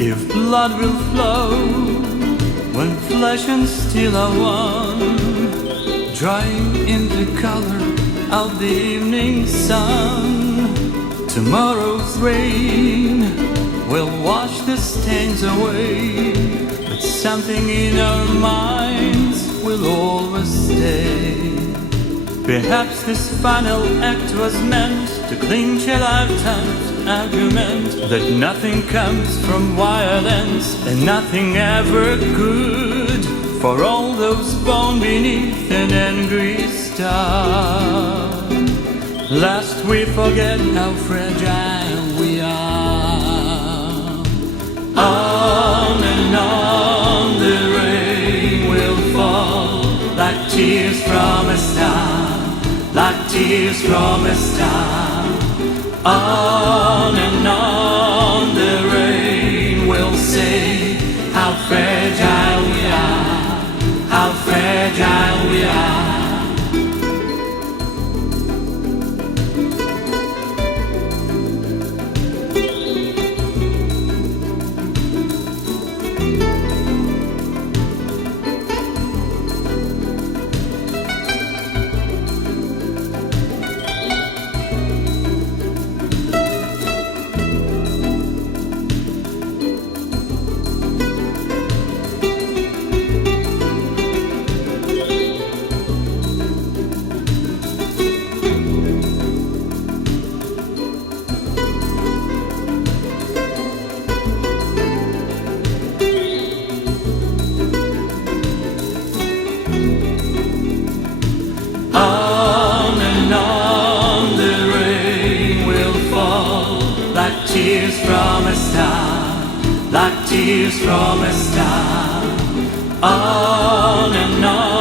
If blood will flow when flesh and steel are one, drying in the color of the evening sun, tomorrow's rain will wash the stains away, but something in our minds will always stay. Perhaps this final act was meant to clinch a lifetime's argument that nothing comes from violence and nothing ever could, for all those born beneath an angry star. Lest we forget how fragile we are. On and on the rain will fall like tears from a star, like tears from a star. On and on the rain will say how fragile we are, how fragile we are. Tears from a star, like tears from a star. On and on.